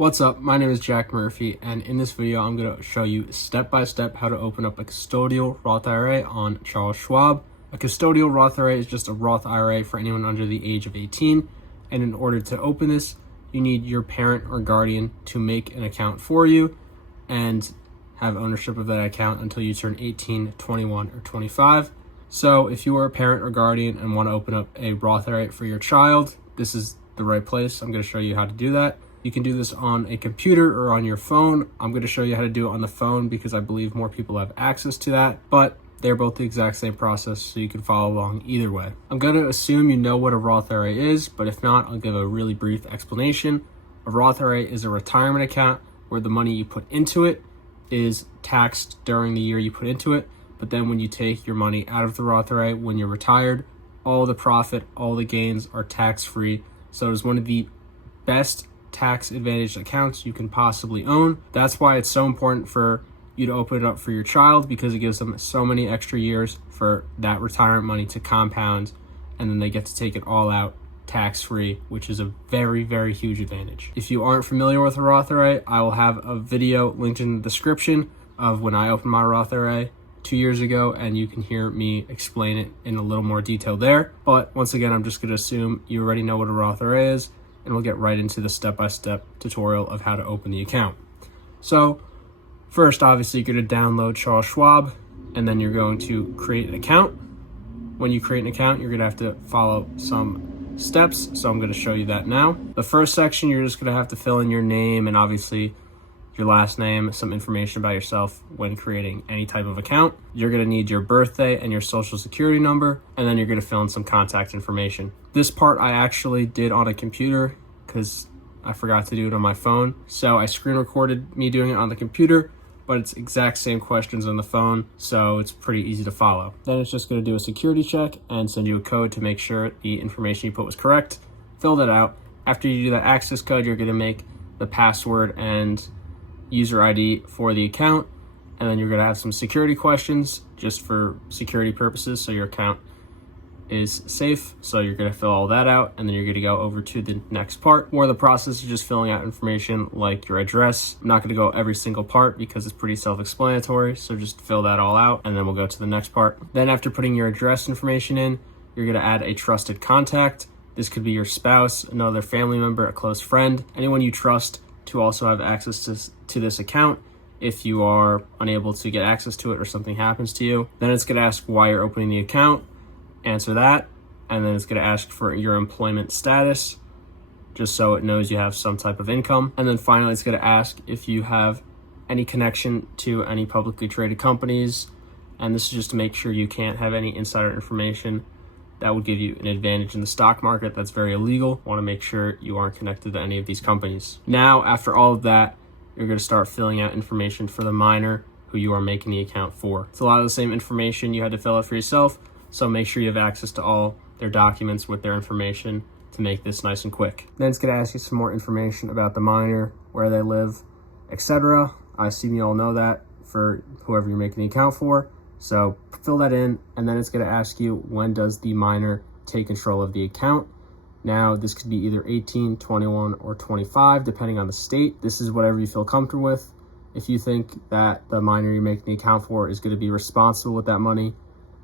What's up? My name is Jack Murphy, and in this video I'm going to show you step by step how to open up a custodial Roth IRA on Charles Schwab. A custodial Roth IRA is just a Roth IRA for anyone under the age of 18, and in order to open this, you need your parent or guardian to make an account for you and have ownership of that account until you turn 18, 21, or 25. So if you are a parent or guardian and want to open up a Roth IRA for your child, this is the right place. I'm going to show you how to do that. You can do this on a computer or on your phone. I'm going to show you how to do it on the phone because I believe more people have access to that, but they're both the exact same process, so you can follow along either way. I'm going to assume you know what a Roth IRA is, but if not, I'll give a really brief explanation. A Roth IRA is a retirement account where the money you put into it is taxed during the year you put into it, but then when you take your money out of the Roth IRA when you're retired, all the profit, all the gains are tax-free. So it is one of the best tax advantaged accounts you can possibly own. That's why it's so important for you to open it up for your child, because it gives them so many extra years for that retirement money to compound, and then they get to take it all out tax-free, which is a very, very huge advantage. If you aren't familiar with a Roth IRA, I will have a video linked in the description of when I opened my Roth IRA 2 years ago, and you can hear me explain it in a little more detail there. But once again, I'm just going to assume you already know what a Roth IRA is, and we'll get right into the step-by-step tutorial of how to open the account. So first, obviously, you're going to download Charles Schwab, and then you're going to create an account. When you create an account, you're going to have to follow some steps, so I'm going to show you that now. The first section, you're just going to have to fill in your name and obviously your last name, some information about yourself when creating any type of account. You're going to need your birthday and your social security number, and then you're going to fill in some contact information. This part I actually did on a computer because I forgot to do it on my phone. So I screen recorded me doing it on the computer, but it's exact same questions on the phone, so it's pretty easy to follow. Then it's just going to do a security check and send you a code to make sure the information you put was correct. Fill that out. After you do that access code, you're going to make the password and user ID for the account, and then you're going to have some security questions just for security purposes, so your account is safe. So you're going to fill all that out, and then you're going to go over to the next part where the process is just filling out information like your address. I'm not going to go every single part because it's pretty self-explanatory, so just fill that all out, and then we'll go to the next part. Then after putting your address information in, you're going to add a trusted contact. This could be your spouse, another family member, a close friend, anyone you trust to also have access to this account if you are unable to get access to it or something happens to you. Then it's going to ask why you're opening the account. Answer that, and then it's going to ask for your employment status, just so it knows you have some type of income. And then finally, it's going to ask if you have any connection to any publicly traded companies, and this is just to make sure you can't have any insider information that would give you an advantage in the stock market. That's very illegal. Want to make sure you aren't connected to any of these companies. Now, after all of that, you're going to start filling out information for the minor who you are making the account for. It's a lot of the same information you had to fill out for yourself, so make sure you have access to all their documents with their information to make this nice and quick. Then it's going to ask you some more information about the minor, where they live, etc. I assume you all know that for whoever you're making the account for. So fill that in, and then it's going to ask you, when does the minor take control of the account? Now, this could be either 18, 21, or 25, depending on the state. This is whatever you feel comfortable with. If you think that the minor you're making the account for is going to be responsible with that money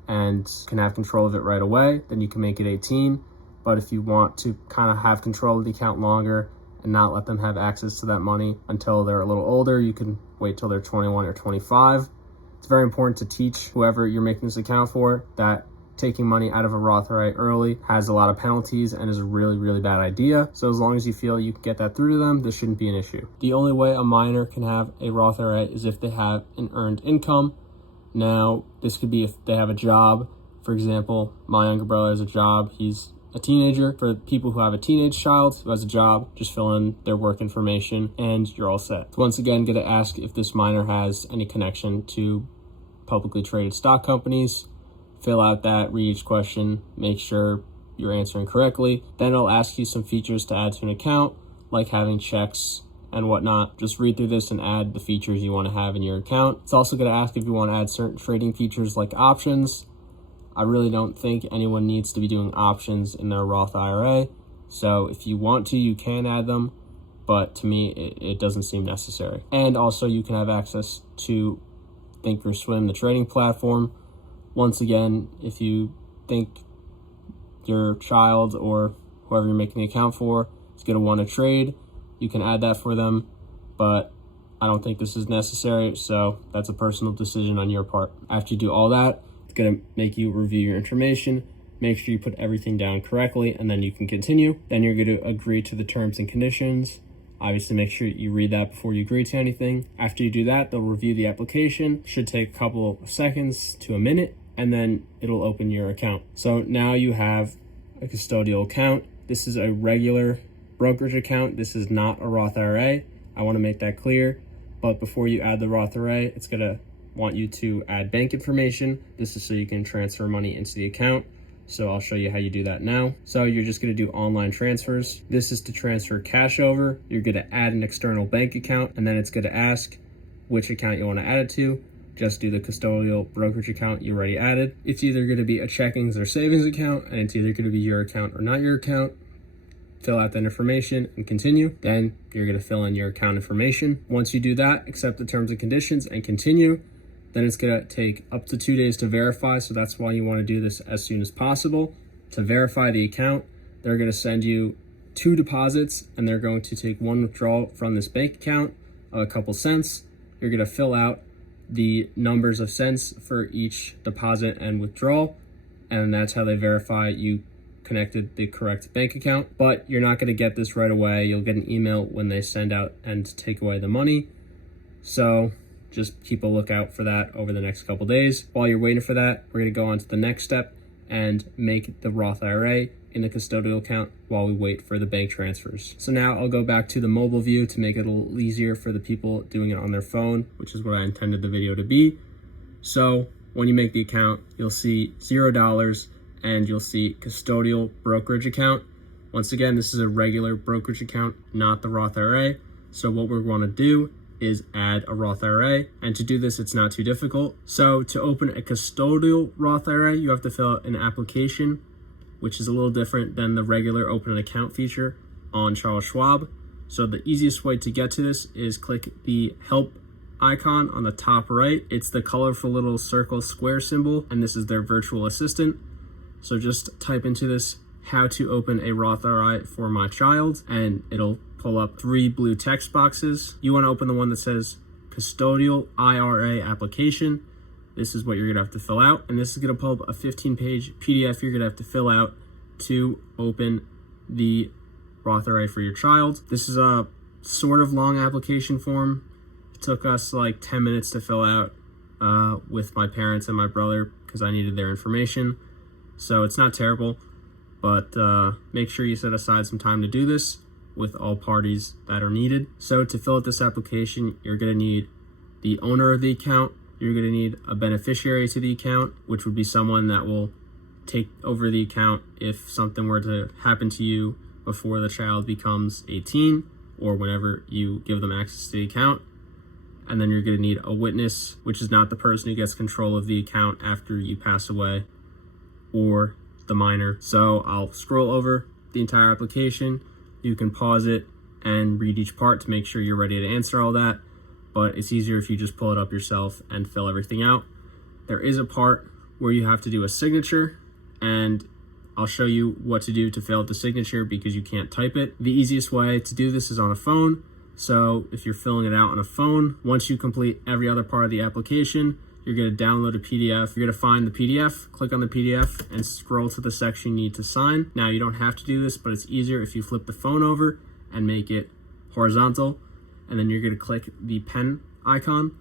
and can have control of it right away, then you can make it 18. But if you want to kind of have control of the account longer and not let them have access to that money until they're a little older, you can wait till they're 21 or 25. It's very important to teach whoever you're making this account for that taking money out of a Roth IRA early has a lot of penalties and is a really, really bad idea. So as long as you feel you can get that through to them, this shouldn't be an issue. The only way a minor can have a Roth IRA is if they have an earned income. Now, this could be if they have a job. For example, my younger brother has a job. He's a teenager. For people who have a teenage child who has a job, just fill in their work information and you're all set. So once again, going to ask if this minor has any connection to publicly traded stock companies. Fill out that, read each question, make sure you're answering correctly. Then it'll ask you some features to add to an account, like having checks and whatnot. Just read through this and add the features you want to have in your account. It's also going to ask if you want to add certain trading features like options. I really don't think anyone needs to be doing options in their Roth IRA. So if you want to, you can add them, but to me, it doesn't seem necessary. And also you can have access to Thinkorswim, the trading platform. Once again, if you think your child or whoever you're making the account for is going to want to trade, you can add that for them, but I don't think this is necessary, so that's a personal decision on your part. After you do all that, it's going to make you review your information, make sure you put everything down correctly, and then you can continue. Then you're going to agree to the terms and conditions. Obviously, make sure you read that before you agree to anything. After you do that, they'll review the application. Should take a couple of seconds to a minute, and then it'll open your account. So now you have a custodial account. This is a regular brokerage account. This is not a Roth IRA. I want to make that clear. But before you add the Roth IRA, it's going to want you to add bank information. This is so you can transfer money into the account. So I'll show you how you do that now. So you're just going to do online transfers. This is to transfer cash over. You're going to add an external bank account, and then it's going to ask which account you want to add it to. Just do the custodial brokerage account you already added. It's either going to be a checkings or savings account, and it's either going to be your account or not your account. Fill out that information and continue. Then you're going to fill in your account information. Once you do that, accept the terms and conditions and continue. Then it's going to take up to 2 days to verify. So that's why you want to do this as soon as possible. To verify the account, they're going to send you 2 deposits, and they're going to take 1 withdrawal from this bank account of a couple cents. You're going to fill out the numbers of cents for each deposit and withdrawal, and that's how they verify you connected the correct bank account. But you're not going to get this right away. You'll get an email when they send out and take away the money. So just keep a lookout for that over the next couple days. While you're waiting for that, we're going to go on to the next step and make the Roth IRA in the custodial account while we wait for the bank transfers. So now I'll go back to the mobile view to make it a little easier for the people doing it on their phone, which is what I intended the video to be. So when you make the account, you'll see $0 and you'll see custodial brokerage account. Once again, this is a regular brokerage account, not the Roth IRA. So what we're going to do is add a Roth IRA, and to do this, it's not too difficult. So to open a custodial Roth IRA, you have to fill out an application, which is a little different than the regular open an account feature on Charles Schwab. So the easiest way to get to this is click the help icon on the top right. It's the colorful little circle square symbol, and this is their virtual assistant. So just type into this, how to open a Roth IRA for my child, and it'll pull up 3 blue text boxes. You want to open the one that says Custodial IRA application. This is what you're going to have to fill out, and this is going to pull up a 15-page PDF you're going to have to fill out to open the Roth IRA for your child. This is a sort of long application form. It took us like 10 minutes to fill out with my parents and my brother because I needed their information. So it's not terrible, but make sure you set aside some time to do this with all parties that are needed. So to fill out this application, you're going to need the owner of the account. You're going to need a beneficiary to the account, which would be someone that will take over the account if something were to happen to you before the child becomes 18 or whenever you give them access to the account. And then you're going to need a witness, which is not the person who gets control of the account after you pass away, or the minor. So I'll scroll over the entire application. You can pause it and read each part to make sure you're ready to answer all that, but it's easier if you just pull it up yourself and fill everything out. There is a part where you have to do a signature, and I'll show you what to do to fill out the signature because you can't type it. The easiest way to do this is on a phone. So if you're filling it out on a phone, once you complete every other part of the application, you're going to download a PDF. You're going to find the PDF, click on the PDF, and scroll to the section you need to sign. Now, you don't have to do this, but it's easier if you flip the phone over and make it horizontal. And then you're going to click the pen icon.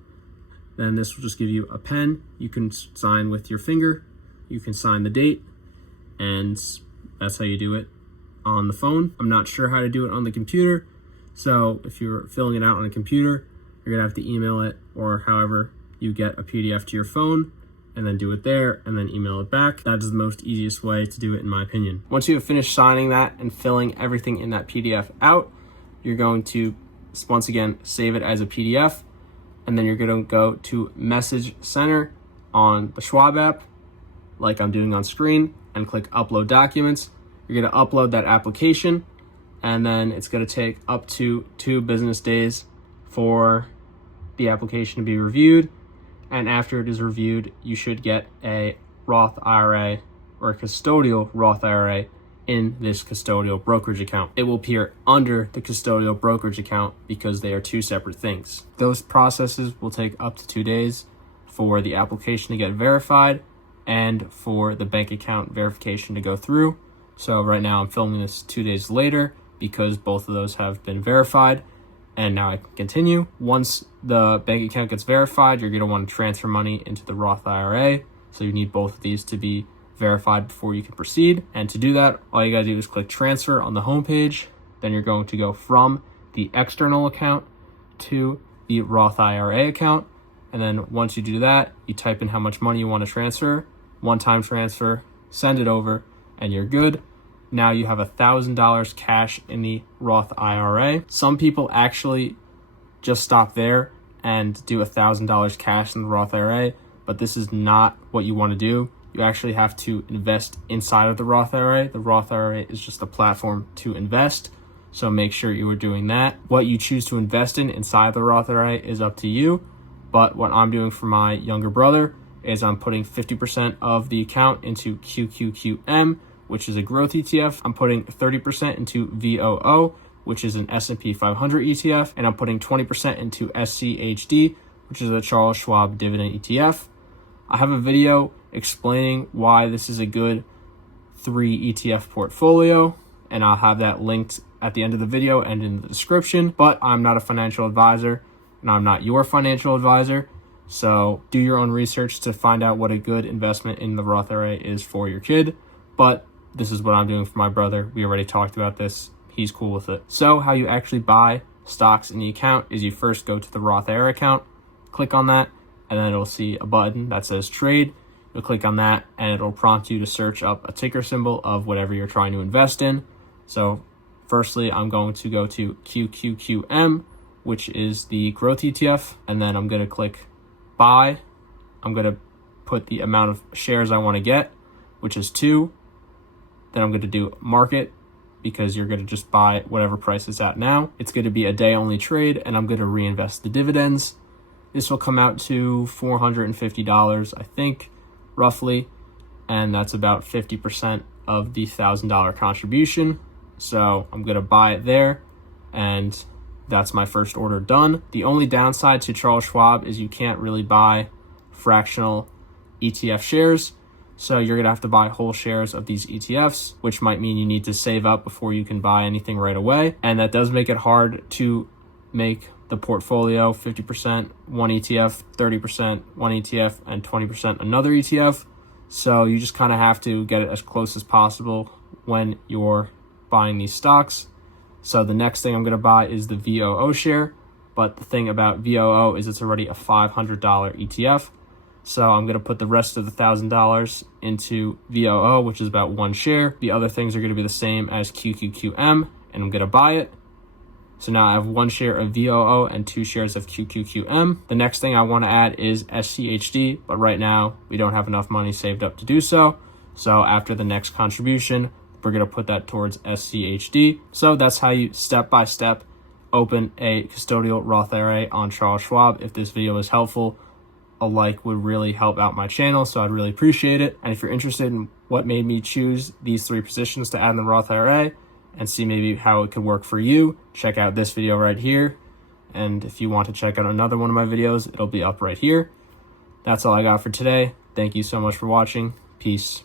Then this will just give you a pen. You can sign with your finger. You can sign the date. And that's how you do it on the phone. I'm not sure how to do it on the computer. So if you're filling it out on a computer, you're going to have to email it, or however you get a PDF to your phone, and then do it there and then email it back. That is the most easiest way to do it, in my opinion. Once you have finished signing that and filling everything in that PDF out, you're going to once again save it as a PDF, and then you're going to go to Message Center on the Schwab app, like I'm doing on screen, and click Upload Documents. You're going to upload that application, and then it's going to take up to 2 business days for the application to be reviewed. And after it is reviewed, you should get a Roth IRA or a custodial Roth IRA in this custodial brokerage account. It will appear under the custodial brokerage account because they are 2 separate things. Those processes will take up to 2 days for the application to get verified and for the bank account verification to go through. So right now I'm filming this 2 days later because both of those have been verified, and now I can continue. Once the bank account gets verified, you're going to want to transfer money into the Roth IRA. So you need both of these to be verified before you can proceed. And to do that, all you got to do is click transfer on the homepage. Then you're going to go from the external account to the Roth IRA account. And then once you do that, you type in how much money you want to transfer, one-time transfer, send it over, and you're good. Now you have $1,000 cash in the Roth IRA. Some people actually just stop there and do $1,000 cash in the Roth IRA, but this is not what you want to do. You actually have to invest inside of the Roth IRA. The Roth IRA is just a platform to invest, so make sure you are doing that. What you choose to invest in inside the Roth IRA is up to you, but what I'm doing for my younger brother is I'm putting 50% of the account into QQQM, which is a growth ETF. I'm putting 30% into VOO, which is an S&P 500 ETF, and I'm putting 20% into SCHD, which is a Charles Schwab dividend ETF. I have a video explaining why this is a good 3 ETF portfolio, and I'll have that linked at the end of the video and in the description. But I'm not a financial advisor, and I'm not your financial advisor, so do your own research to find out what a good investment in the Roth IRA is for your kid. But this is what I'm doing for my brother. We already talked about this. He's cool with it. So how you actually buy stocks in the account is you first go to the Roth IRA account, click on that, and then it'll see a button that says trade. You'll click on that and it'll prompt you to search up a ticker symbol of whatever you're trying to invest in. So firstly, I'm going to go to QQQM, which is the growth ETF, and then I'm going to click buy. I'm going to put the amount of shares I want to get, which is 2. Then I'm going to do market because you're going to just buy whatever price it's at now. It's going to be a day only trade, and I'm going to reinvest the dividends. This will come out to $450, I think, roughly, and that's about 50% of the $1,000 contribution. So I'm going to buy it there, and that's my first order done. The only downside to Charles Schwab is you can't really buy fractional ETF shares. So you're going to have to buy whole shares of these ETFs, which might mean you need to save up before you can buy anything right away. And that does make it hard to make the portfolio 50% one ETF, 30% one ETF, and 20% another ETF. So you just kind of have to get it as close as possible when you're buying these stocks. So the next thing I'm going to buy is the VOO share. But the thing about VOO is it's already a $500 ETF. So I'm going to put the rest of the $1,000 into VOO, which is about 1 share. The other things are going to be the same as QQQM, and I'm going to buy it. So now I have 1 share of VOO and 2 shares of QQQM. The next thing I want to add is SCHD, but right now we don't have enough money saved up to do so. So after the next contribution, we're going to put that towards SCHD. So that's how you step-by-step open a custodial Roth IRA on Charles Schwab. If this video was helpful, a like would really help out my channel, so I'd really appreciate it. And if you're interested in what made me choose these 3 positions to add in the Roth IRA and see maybe how it could work for you, check out this video right here. And if you want to check out another one of my videos, it'll be up right here. That's all I got for today. Thank you so much for watching. Peace.